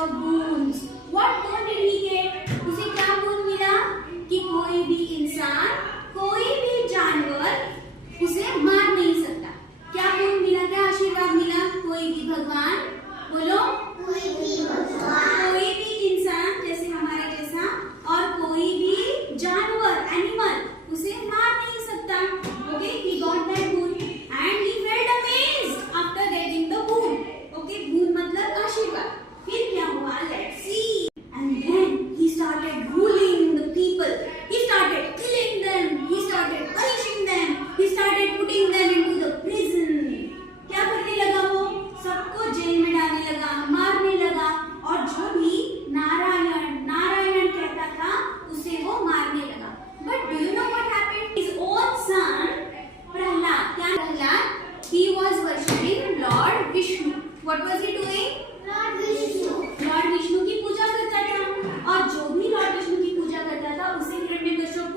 of boons. What boon did he get? उसे क्या boon मिला कि कोई भी इंसान, कोई भी जानवर उसे मार नहीं सकता। क्या boon मिला, क्या आशीर्वाद मिला? कोई भी भगवान, बोलो, कोई भी भगवान, कोई भी इंसान जैसे हमारे जैसा और कोई भी जानवर, एनिमल उसे मार नहीं सकता। Okay, he got that boon and he felt amazed after getting the boon. Okay, boon मतलब आशीर्वाद। फिर क्या हुआ? Let's see. And then he started ruling the people. He started killing them. He started punishing them. He started putting them into the prison. क्या करने लगा वो? सबको जेल में डालने लगा, मारने लगा और जो भी नारायण नारायण कहता था उसे वो मारने लगा। But do you know what happened? His own son Prahlad, क्या Prahlad? He was worshipping Lord Vishnu. What was he doing? Lord Vishnu. Lord Vishnu की पूजा करता था और जो भी Lord Vishnu की पूजा करता था उसे हिरण्यकश्यप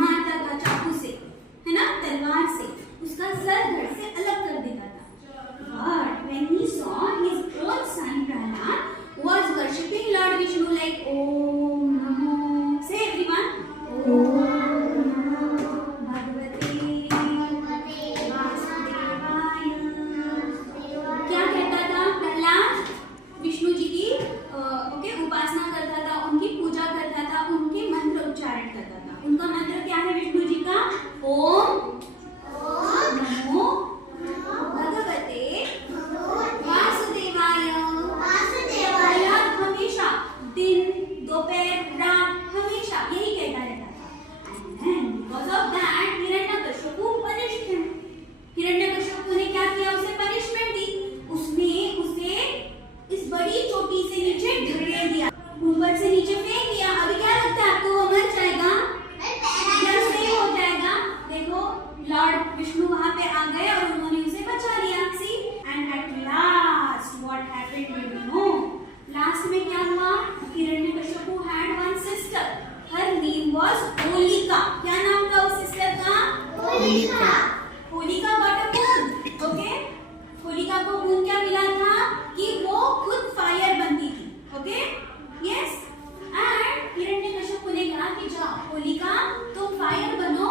मारता था चाकू से, है ना, तलवार से, उसका सर धड़ से अलग कर देता था। But when he saw his own son Prahlad was worshipping Lord Vishnu like Om Namo, say everyone, Om उपासना करता था, उनकी पूजा करता था, उनके मंत्र उच्चारण करता था। उनका मंत्र क्या है विष्णु जी का? ओम नमो भगवते वासुदेवाय। हमेशा दिन, दोपहर, रात हमेशा यही कहता रहता था। And then because of that, Hiranyakashipu punished him. Hiranyakashipu ने क्या किया? उसे पनिशमेंट दी। उसने उसे इस बड़ी चोटी से नीचे ढकेल दिया, ऊपर से नीचे फेंक दिया। अभी क्या लगता है आपको? वो मर जाएगा या सही हो जाएगा? देखो लॉर्ड विष्णु वहां पे आ गए और उन्होंने उसे बचा लिया। See and at last what happened you know? Last में क्या हुआ? Hiranyakashipu had one sister, her name was Holika. क्या नाम था उस सिस्टर का? Holika. Holika got a boon. Okay, Holika को बून क्या मिला था कि वो खुद फायर बनती थी। Okay, yes. एंड हिरण्यकश्यप ने कहा कि जाओ होलिका तुम फायर बनो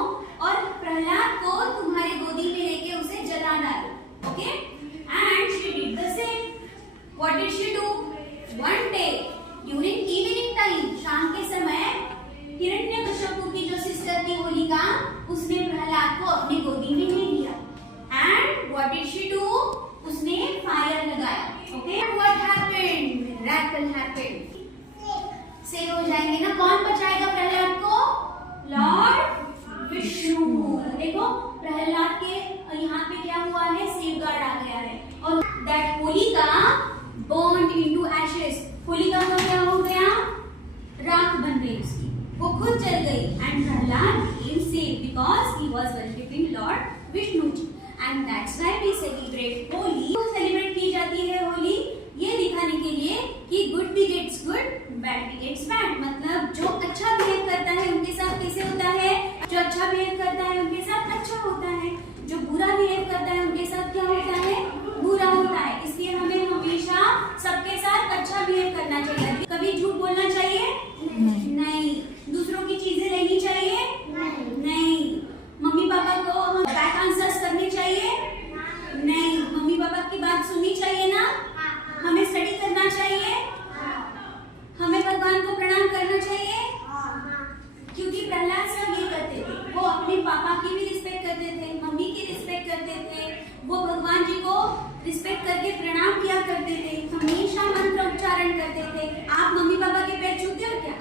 और प्रहलाद को तुम्हारे गोदी में लेके उसे जला डालो। Okay, and she did the same. What did she do? One day during evening time, शाम के समय, हिरण्यकश्यप की जो सिस्टर थी होलिका, उसने प्रहलाद को अपनी गोदी में ले लिया। And what did she do? उसने फायर लगाया। Okay, what happened? Miracle happened. Save हो जाएंगे ना? कौन बचाएगा प्रहलाद को? लॉर्ड विष्णु। देखो प्रहलाद के यहाँ पे क्या हुआ है? सेफ गार्ड आ गया है। और that Holika burned into ashes. Holika का क्या हो गया? राख बन गई उसकी, वो खुद जल गई। And Prahlad became safe because he was worshipping Lord Vishnu ji. And that's why we celebrate Holi. क्यों सेलिब्रेट की जाती है होली? ये दिखाने के लिए कि good begets good, bad begets bad। मतलब जो अच्छा बिहेव करता है उनके साथ कैसे होता है? जो अच्छा बिहेव करता है उनके साथ अच्छा होता है, जो बुरा बिहेव करता है उनके साथ क्या होता है? बुरा होता है। इसलिए हमें हमेशा सबके साथ अच्छा बिहेव करना चाहिए। कभी झूठ बोलना चाहिए? नहीं। दूसरों की चीजें लेनी चाहिए? नहीं। मम्मी पापा को हम बैक आंसर्स करने चाहिए? नहीं। मम्मी पापा की बात सुननी चाहिए ना? हमें स्टडी करना चाहिए? हमें भगवान को प्रणाम करना चाहिए? क्योंकि प्रहलाद सब ये करते थे। वो अपने पापा की भी रिस्पेक्ट करते थे, मम्मी की रिस्पेक्ट करते थे, वो भगवान जी को रिस्पेक्ट करके प्रणाम किया करते थे, हमेशा मंत्र उच्चारण करते थे। आप मम्मी पापा के पैर छूते हो क्या?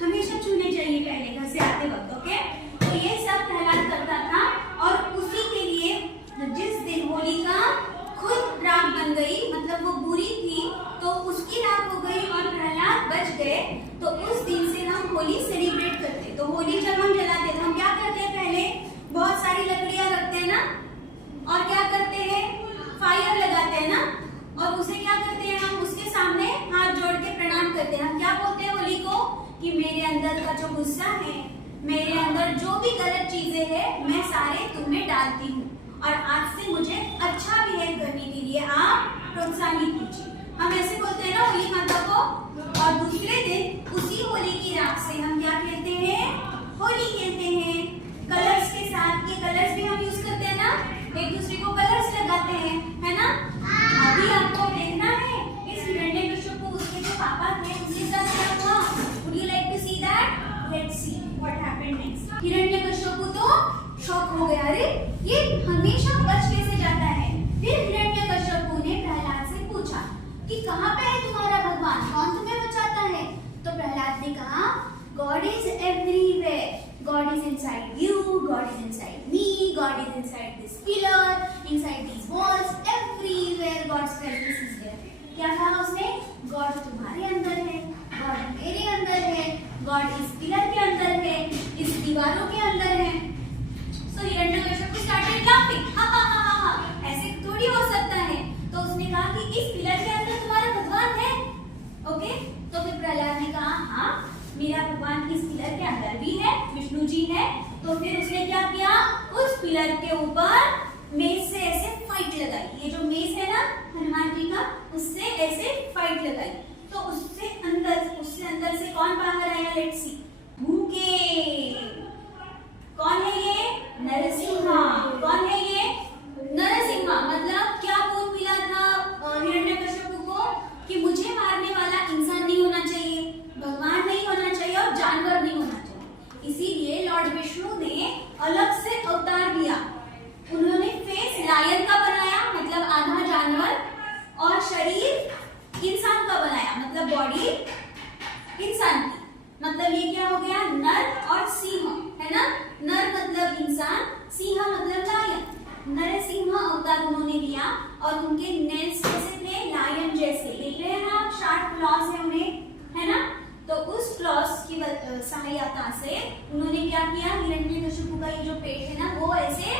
हमेशा छूने चाहिए पहले घर से आते वक्त। ओके, तो ये सब प्रहलाद करता था। और उसी के लिए जिस दिन होलिका खुद राख बन गई, मतलब वो बुरी थी तो उसकी राख हो गई और प्रहलाद बच गए, तो उस दिन से हम होली सेलिब्रेट करते। तो होली जब हम जलाते तो हम क्या करते हैं? पहले बहुत सारी लकड़ियां रखते हैं ना, और क्या करते हैं? फायर लगाते हैं ना, और उसे क्या करते हैं? हम उसके सामने हाथ जोड़ के प्रणाम करते हैं। हम क्या बोलते हैं होली को? कि मेरे अंदर का जो गुस्सा है, मेरे अंदर जो भी गलत चीजें हैं, मैं सारे तुम में डालती हूँ और आज से मुझे अच्छा बिहेव करने के लिए आप प्रोत्साहित कीजिए। हम ऐसे बोलते हैं ना होली माता को। और दूसरे दिन उसी होली की राख से हम क्या खेलते हैं, होली खेलते हैं कलर्स के साथ। ये कलर्स भी हम यूज करते हैं ना, एक दूसरे को कलर्स लगाते हैं, है ना। अभी आपको देखना है इस हिरण्यकश्यप को उसके जो पापा थे उनके साथ क्या हुआ। Would you like to see that? Let's see what happened next. Hiranyakashyap तो शॉक हो गया, अरे ये हमेशा बच कैसे जाता है। फिर हिरण्यकश्यप ने प्रहलाद से पूछा कि कहाँ पे है तुम्हारा भगवान, कौन तुम्हें बचाता है। तो प्रहलाद ने कहा God is everywhere. God is inside you, God is inside me, God is inside this pillar, inside these walls, everywhere God's presence is there. क्या कहा उसने, God तुम्हारे अंदर है, God मेरे अंदर है, God इस पिलर के अंदर है, इस दीवारों के अंदर है। So हिरण्यकश्यप started laughing, हा हा हा हा हा, ऐसे थोड़ी हो सकता है। तो उसने कहा कि इस पिलर के अंदर तुम्हारा भगवान है, ओके। तो फिर प्रहलाद ने कहा हाँ मेरा भगवान इस पिलर के अंदर भी है, विष्णु जी है। तो फिर उसने क्या किया, उस पिलर के ऊपर मेज से ऐसे फाइट लगाई। ये जो मेज है ना हनुमान जी का, उससे ऐसे फाइट लगाई। तो उससे अंदर से कौन बाहर आया, लेट्स सी। भूखे, कौन है ये, नरसिम्हा। कौन है ये, नरसिम्हा। मतलब क्या बोल मिला था हिरण्यकश्यप को कि मुझे मारने वाला इंसान नहीं होना चाहिए, भगवान नहीं होना चाहिए और जानवर नहीं होना चाहिए। इसीलिए लॉर्ड विष्णु ने अलग से अवतार लिया। उन्होंने फेस लायन का बनाया, मतलब आधा जानवर, और शरीर इंसान का बनाया, मतलब बॉडी इंसान की। मतलब ये क्या हो गया, नर और सिंह, है ना। नर मतलब इंसान, सिंह मतलब लायन। नरसिंह अवतार उन्होंने लिया और उनके नेल्स कैसे थे, लायन जैसे। देख रहे हैं आप, शार्प क्लॉस है उन्हें, है ना। तो उस क्लॉस की सहायता से उन्होंने क्या किया, हिरण्यकश्यप का ये जो पेट है ना वो ऐसे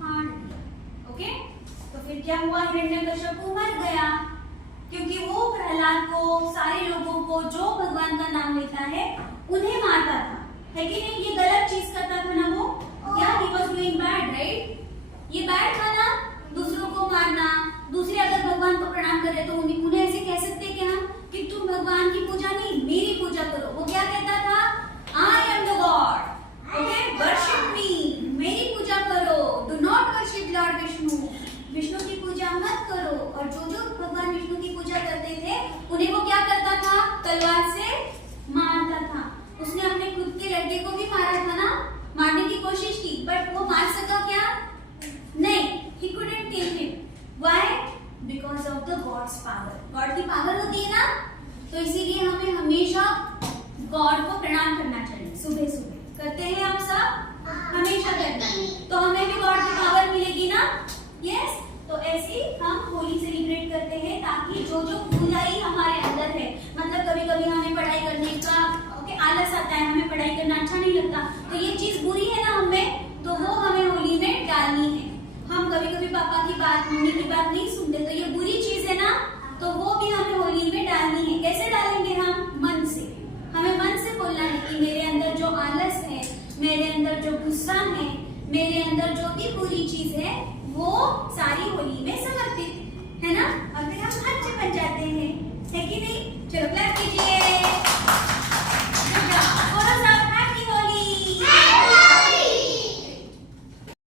फाड़ दिया, ओके। तो फिर क्या हुआ, हिरण्यकश्यप मर गया, क्योंकि वो प्रहलाद को, सारे लोगों को जो भगवान का नाम लेता है उन्हें मारता था, है कि नहीं। ये गलत चीज करता था ना वो, क्या he was doing bad, right. ये बैड था ना, दूसरों को मारना। दूसरे अगर भगवान को प्रणाम कर रहे तो उन्हें ऐसे कह सकते हैं कि हम कि तुम भगवान की पूजा नहीं मेरी पूजा करो। वो क्या कहता था, I am the God, okay, worship me, मेरी पूजा करो, do not worship Lord Vishnu, Vishnu की पूजा मत करो। और जो जो भगवान विष्णु की पूजा करते थे उन्हें वो क्या करता था, तलवार से मारता था। उसने अपने खुद के लड़के को भी मारा था ना, मारने की कोशिश की, बट वो मार सका क्या, नहीं, he couldn't kill him. Why? Because of the God's power. God की पावर होती है ना, तो इसीलिए हमें हमेशा गॉड को प्रणाम करना चाहिए। सुबह सुबह करते हैं आप सब, हमेशा करना है, तो हमें भी गॉड की पावर मिलेगी ना। यस, तो ऐसे हम होली सेलिब्रेट करते हैं ताकि जो जो बुराई हमारे अंदर है, मतलब कभी कभी हमें पढ़ाई करने का आलस आता है, हमें पढ़ाई करना अच्छा नहीं लगता, तो ये चीज बुरी है ना हमें, तो वो हमें होली में डालनी है। हम कभी कभी पापा की बात, मम्मी की बात नहीं सुनते, तो ये बुरी चीज है ना, तो वो भी हमें होली में डालनी है। कैसे डालेंगे हम, मन से। हमें मन से बोलना है कि मेरे अंदर जो आलस है, मेरे अंदर जो गुस्सा है, मेरे अंदर जो भी बुरी चीज है, वो सारी होली में समर्पित है ना। और फिर हम अच्छे बन जाते हैं, है कि नहीं। चलो क्लैप कीजिए।